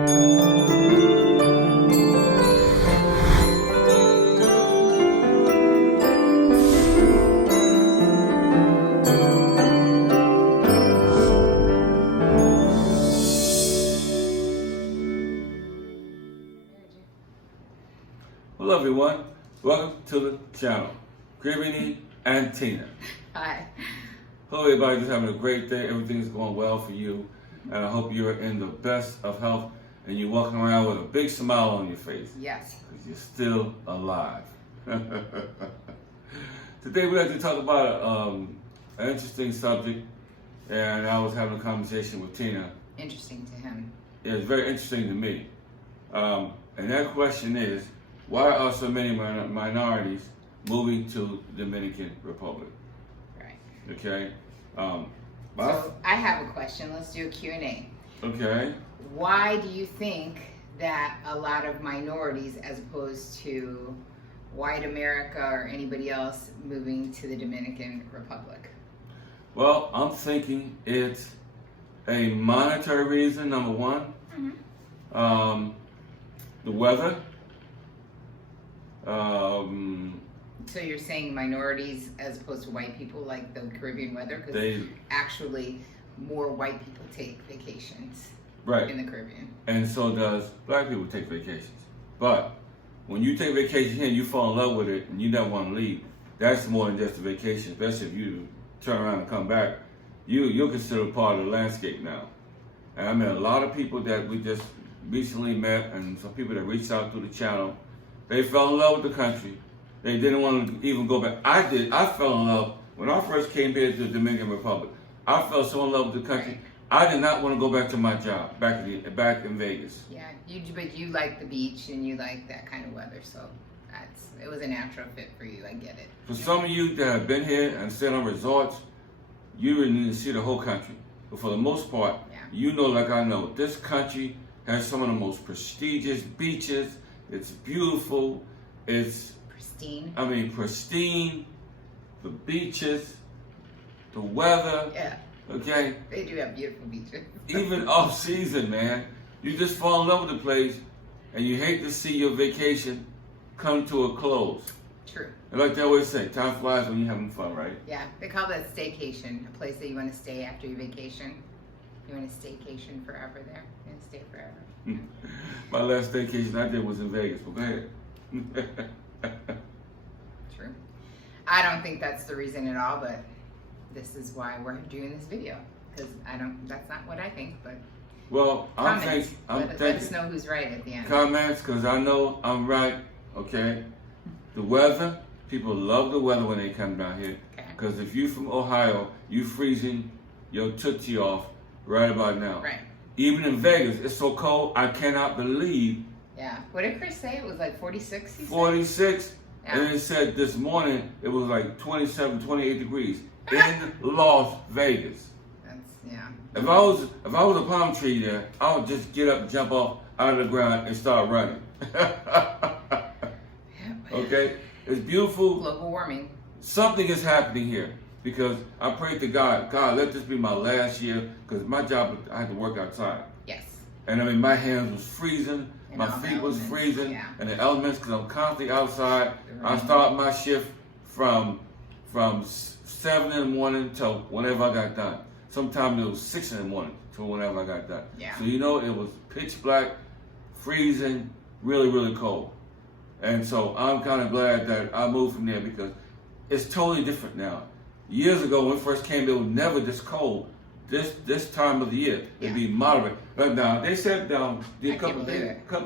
Hello everyone, welcome to the channel, Grimini and Tina. Hi. Hope everybody's just having a great day, everything's going well for you, and I hope you're in the best of health and you're walking around with a big smile on your face. Yes. Because you're still alive. Today we'd like to talk about an interesting subject, and I was having a conversation with Tina. Interesting to him. Yeah, it's very interesting to me. And that question is, why are so many minorities moving to the Dominican Republic? Right. Okay. So I have a question. Let's do a Q&A. Okay. Why do you think that a lot of minorities, as opposed to white America or anybody else, moving to the Dominican Republic? Well, I'm thinking it's a monetary reason, number one. Mm-hmm. The weather. So you're saying minorities as opposed to white people, like the Caribbean weather? Because actually more white people take vacations in the Caribbean. And so does black people take vacations. But when you take vacation here and you fall in love with it and you never want to leave, that's more than just a vacation, especially if you turn around and come back. You're considered part of the landscape now. And I met a lot of people that we just recently met, and some people that reached out through the channel. They fell in love with the country. They didn't want to even go back. I did. I fell in love when I first came here to the Dominican Republic. I fell so in love with the country. I did not want to go back to my job back in Vegas. Yeah, but you like the beach and you like that kind of weather, so it was a natural fit for you. I get it. For some of you that have been here and stayed on resorts, you really need to see the whole country. But for the most part, you know, like I know, this country has some of the most prestigious beaches. It's beautiful. It's pristine. I mean, pristine. The beaches, the weather. Yeah. Okay. They do have beautiful beaches. Even off season, man, you just fall in love with the place, and you hate to see your vacation come to a close. True. And like they always say, time flies when you're having fun, right? Yeah, they call that staycation, a place that you want to stay after your vacation. You want to staycation forever there. You want to stay forever. My last vacation I did was in Vegas, but go ahead. True. I don't think that's the reason at all, but this is why we're doing this video. Because that's not what I think, but well, let us know who's right at the end. Comments, because I know I'm right, okay? The weather, people love the weather when they come down here. Because if you from Ohio, you freezing your tootsie off right about now. Right. Even in Vegas, it's so cold, I cannot believe. Yeah. What did Chris say? It was like 46? 46. Yeah. And it said this morning, it was like 27, 28 degrees in Las Vegas. If I was a palm tree there, I would just get up and jump off out of the ground and start running. Okay? It's beautiful. Global warming. Something is happening here. Because I prayed to God, let this be my last year, because my job, I had to work outside. Yes. And I mean, my hands was freezing, and my feet was freezing, and the elements, because I'm constantly outside. I start my shift from 7 in the morning till whenever I got done. Sometimes it was 6 in the morning till whenever I got done. Yeah. So you know, it was pitch black, freezing, really, really cold. And so I'm kind of glad that I moved from there, because it's totally different now. Years ago, when we first came, it was never this cold. This time of the year, it'd be moderate. But now, they said a couple of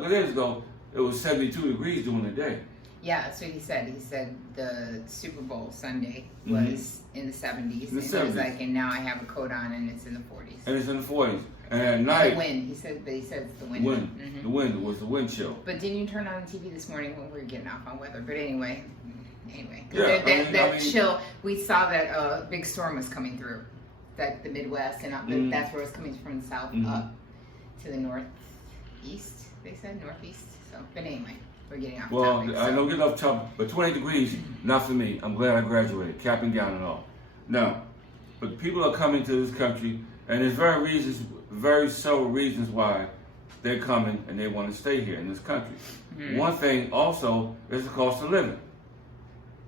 days ago, it was 72 degrees during the day. Yeah, that's what he said. He said the Super Bowl Sunday was in the 70s. And he was like, and now I have a coat on and it's in the 40s. And it's in the 40s. And at night. The wind. He said it's the wind. Mm-hmm. The wind was the wind chill. But didn't you turn on the TV this morning when we were getting off on weather? But anyway. Yeah, that chill, we saw that big storm was coming through, that the Midwest, and that's where it was coming from the south up to the northeast, they said, northeast. So, but anyway, we're getting off topic. I know we're getting off topic, but 20 degrees, not for me. I'm glad I graduated, capping down and all. Now, but people are coming to this country, and there's very several reasons why they're coming and they want to stay here in this country. Mm-hmm. One thing also is the cost of living.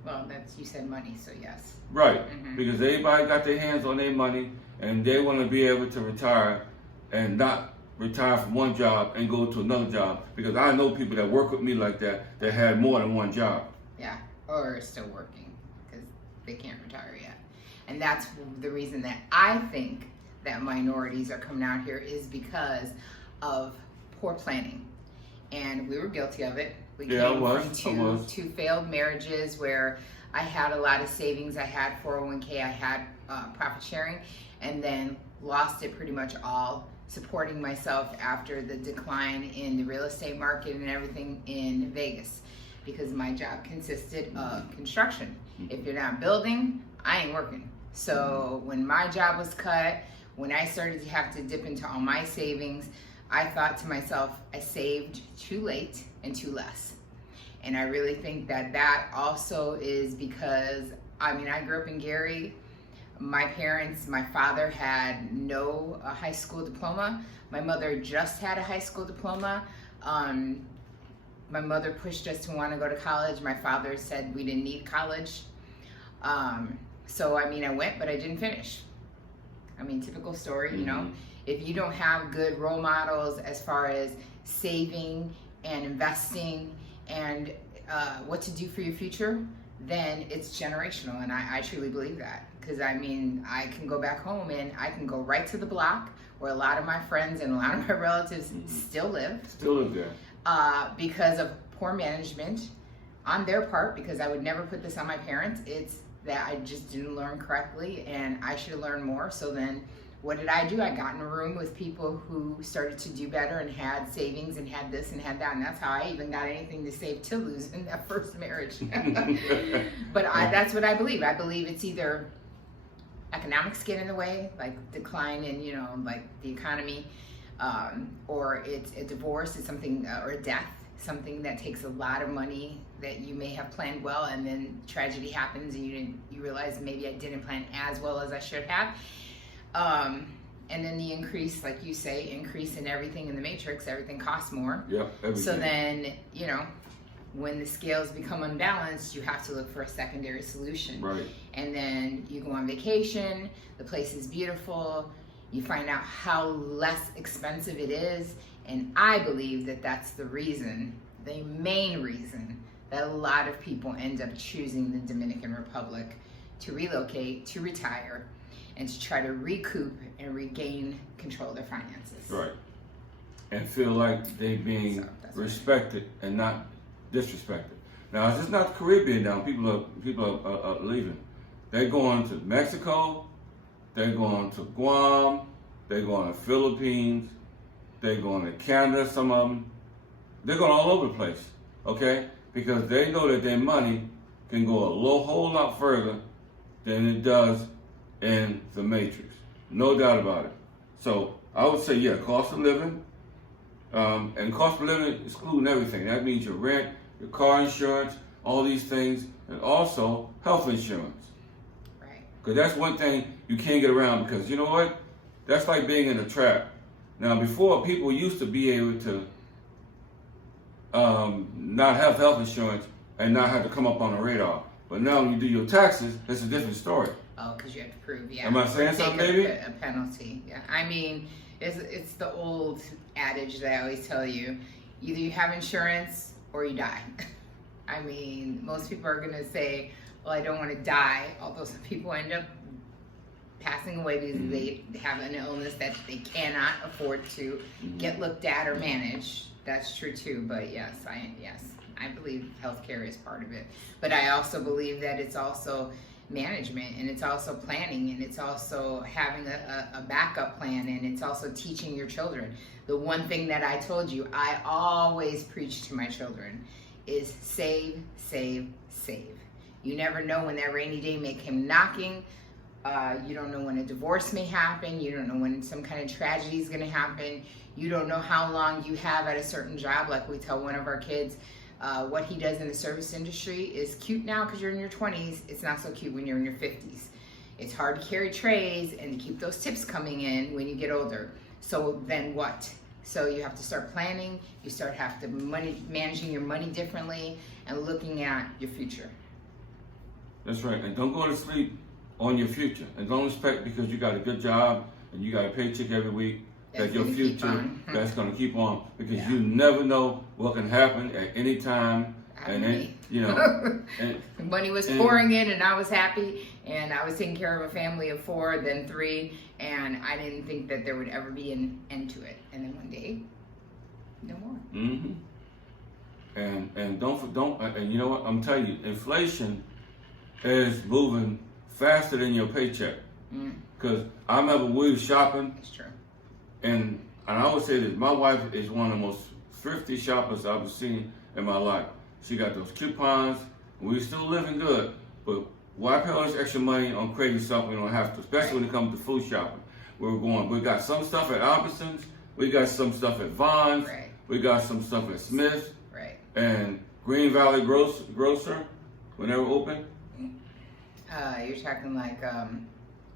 Well, you said money, so yes. Right, Mm-hmm. because everybody got their hands on their money and they want to be able to retire and not retire from one job and go to another job. Because I know people that work with me like that had more than one job. Yeah, or still working because they can't retire yet. And that's the reason that I think that minorities are coming out here is because of poor planning. And we were guilty of it. We came from two failed marriages where I had a lot of savings. I had 401k, I had profit sharing, and then lost it pretty much all supporting myself after the decline in the real estate market and everything in Vegas, because my job consisted of construction. If you're not building, I ain't working. So when my job was cut, when I started to have to dip into all my savings, I thought to myself, I saved too late and too less. And I really think that that also is because, I mean, I grew up in Gary. My father had no high school diploma. My mother just had a high school diploma. My mother pushed us to want to go to college. My father said we didn't need college. So, I mean, I went, but I didn't finish. I mean, typical story, you know. If you don't have good role models as far as saving and investing and what to do for your future, then it's generational. And I truly believe that. Because, I mean, I can go back home and I can go right to the block where a lot of my friends and a lot of my relatives still live. Still live there. Because of poor management on their part, because I would never put this on my parents. It's that I just didn't learn correctly and I should have learned more. So then what did I do? I got in a room with people who started to do better and had savings and had this and had that. And that's how I even got anything to save to lose in that first marriage. But that's what I believe. I believe it's either economics get in the way, like decline in, you know, like the economy, or it's a divorce, it's something, or a death, something that takes a lot of money that you may have planned well, and then tragedy happens and you realize maybe I didn't plan as well as I should have. And then the increase, like you say, increase in everything in the matrix, everything costs more. Yep, everything. So then, you know, when the scales become unbalanced, you have to look for a secondary solution. Right. And then you go on vacation, the place is beautiful, you find out how less expensive it is, and I believe that that's the reason, the main reason, that a lot of people end up choosing the Dominican Republic to relocate, to retire, and to try to recoup and regain control of their finances. Right. And feel like they being respected and not disrespected. Now, it's not the Caribbean now. People are leaving. They're going to Mexico. They're going to Guam. They're going to Philippines. They're going to Canada, some of them. They're going all over the place, okay? Because they know that their money can go a whole lot further than it does in the matrix. No doubt about it. So I would say, yeah, cost of living. And cost of living excluding everything. That means your rent, your car insurance, all these things, and also health insurance. Right. Because that's one thing you can't get around, because you know what? That's like being in a trap. Now, before, people used to be able to not have health insurance and not have to come up on the radar. But now when you do your taxes, it's a different story. Oh, because you have to prove, yeah. Am I saying something, baby? A penalty, yeah. I mean, it's the old adage that I always tell you. Either you have insurance or you die. I mean, most people are going to say, well, I don't want to die. Although some people end up passing away because they have an illness that they cannot afford to get looked at or manage. That's true too. But yes, I believe healthcare is part of it. But I also believe that it's also management, and it's also planning, and it's also having a backup plan, and it's also teaching your children. The one thing that I told you, I always preach to my children is save, save, save. You never know when that rainy day may come knocking. You don't know when a divorce may happen. You don't know when some kind of tragedy is going to happen. You don't know how long you have at a certain job. Like we tell one of our kids, what he does in the service industry is cute now because you're in your 20s. It's not so cute when you're in your 50s. It's hard to carry trays and to keep those tips coming in when you get older. So then what? So you have to start planning. You have to managing your money differently and looking at your future. That's right. And don't go to sleep on your future. And don't expect because you got a good job and you got a paycheck every week that your future that's going to keep on, because you never know what can happen at any time. And then, you know, and money was pouring in, and I was happy, and I was taking care of a family of 4, then 3, and I didn't think that there would ever be an end to it. And then one day, no more. Mm-hmm. And don't and you know what, I'm telling you, inflation is moving faster than your paycheck. Because I remember we were shopping. That's true. And I would say that my wife is one of the most thrifty shoppers I've ever seen in my life. She got those coupons. We're still living good, but why pay all this extra money on crazy stuff we don't have to, especially when it comes to food shopping? We got some stuff at Albertsons, we got some stuff at Vons, we got some stuff at Smith's, and Green Valley Grocer, when they were open. You're talking like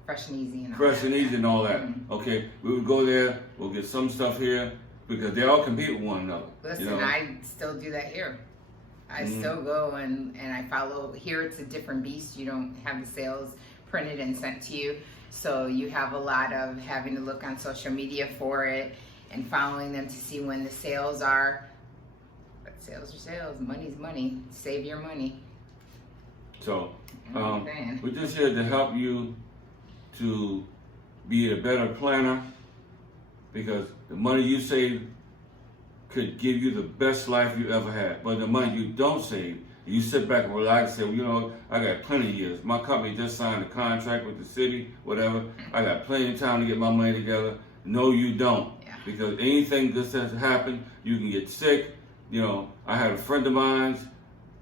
Fresh and Easy and all Fresh that. and Easy and all that. Okay, we would go there, we'll get some stuff here, because they all compete with one another. Listen, you know? I still do that here. I still go and I follow. Here it's a different beast. You don't have the sales printed and sent to you. So you have a lot of having to look on social media for it and following them to see when the sales are. But sales are sales. Money's money. Save your money. So we're just here to help you to be a better planner, because the money you save could give you the best life you ever had. But the money you don't save, you sit back and relax and say, well, you know, I got plenty of years. My company just signed a contract with the city, whatever. I got plenty of time to get my money together. No, you don't. Yeah. Because anything that has happened, you can get sick. You know, I had a friend of mine,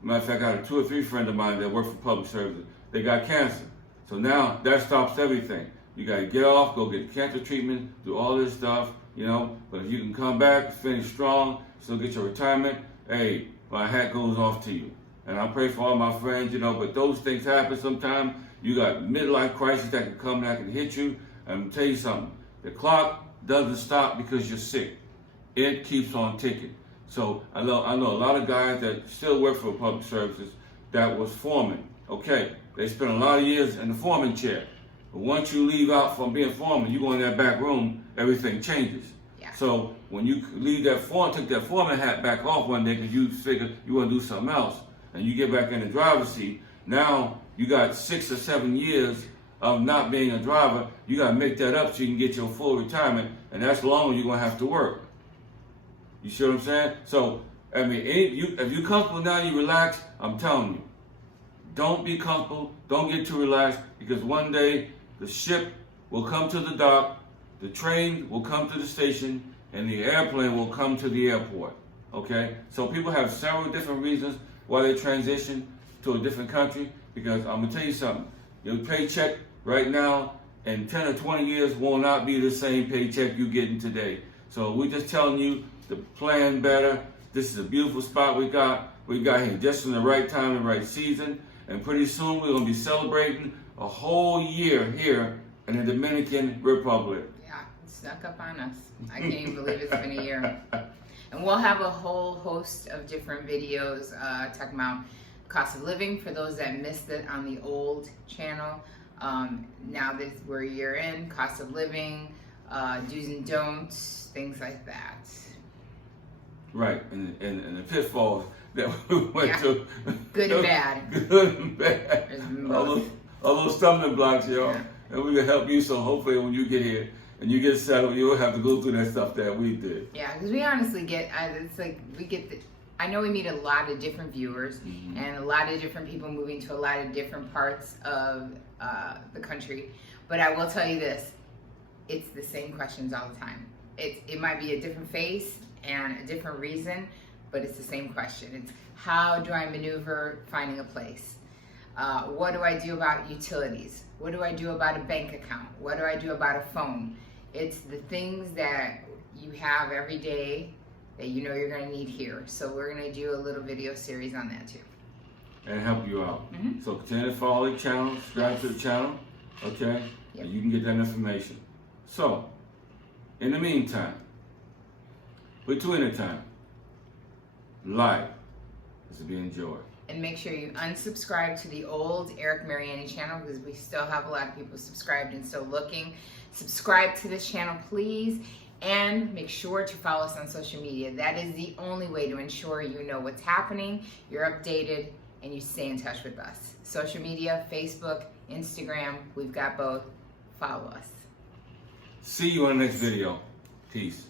matter of fact, I had 2 or 3 friends of mine that work for public services. They got cancer. So now that stops everything. You got to get off, go get cancer treatment, do all this stuff. You know, but if you can come back, finish strong, still get your retirement, hey, my hat goes off to you. And I pray for all my friends, you know, but those things happen sometimes. You got midlife crisis that can come back and hit you. And I'm gonna tell you something, the clock doesn't stop because you're sick. It keeps on ticking. So I know a lot of guys that still work for public services that was foreman. Okay, they spent a lot of years in the foreman chair. But once you leave out from being foreman, you go in that back room, everything changes. Yeah. So when you leave that take that foreman hat back off one day because you figure you want to do something else, and you get back in the driver's seat, now you got 6 or 7 years of not being a driver. You got to make that up so you can get your full retirement, and that's longer you're going to have to work. You see what I'm saying? So, I mean, if you're comfortable now, you relax, I'm telling you, don't be comfortable, don't get too relaxed, because one day the ship will come to the dock, the train will come to the station, and the airplane will come to the airport. Okay? So people have several different reasons why they transition to a different country, because I'm gonna tell you something. Your paycheck right now in 10 or 20 years will not be the same paycheck you're getting today. So we're just telling you to plan better. This is a beautiful spot we got here just in the right time and right season. And pretty soon we're gonna be celebrating a whole year here in the Dominican Republic. Yeah, it snuck up on us. I can't even believe it's been a year. And we'll have a whole host of different videos talking about cost of living for those that missed it on the old channel. Now that we're a year in, cost of living, do's and don'ts, things like that. Right, and the pitfalls that we went to. Good and bad. Good and bad. All those stumbling blocks, y'all. Yeah. And we can help you, so hopefully when you get here and you get settled, you'll have to go through that stuff that we did. Yeah, because we honestly get, it's like we get I know we meet a lot of different viewers and a lot of different people moving to a lot of different parts of the country. But I will tell you this, it's the same questions all the time. It might be a different face and a different reason, but it's the same question. It's how do I maneuver finding a place? What do I do about utilities? What do I do about a bank account? What do I do about a phone? It's the things that you have every day that you know you're going to need here. So we're going to do a little video series on that too. And help you out. So continue to follow the channel, subscribe to the channel, okay? Yep. And you can get that information. So, in the meantime, between the time. Life is to be enjoyed. And make sure you unsubscribe to the old Eric Mariani channel, because we still have a lot of people subscribed and still looking. Subscribe to this channel, please. And make sure to follow us on social media. That is the only way to ensure you know what's happening, you're updated, and you stay in touch with us. Social media, Facebook, Instagram, we've got both. Follow us. See you on the next video. Peace.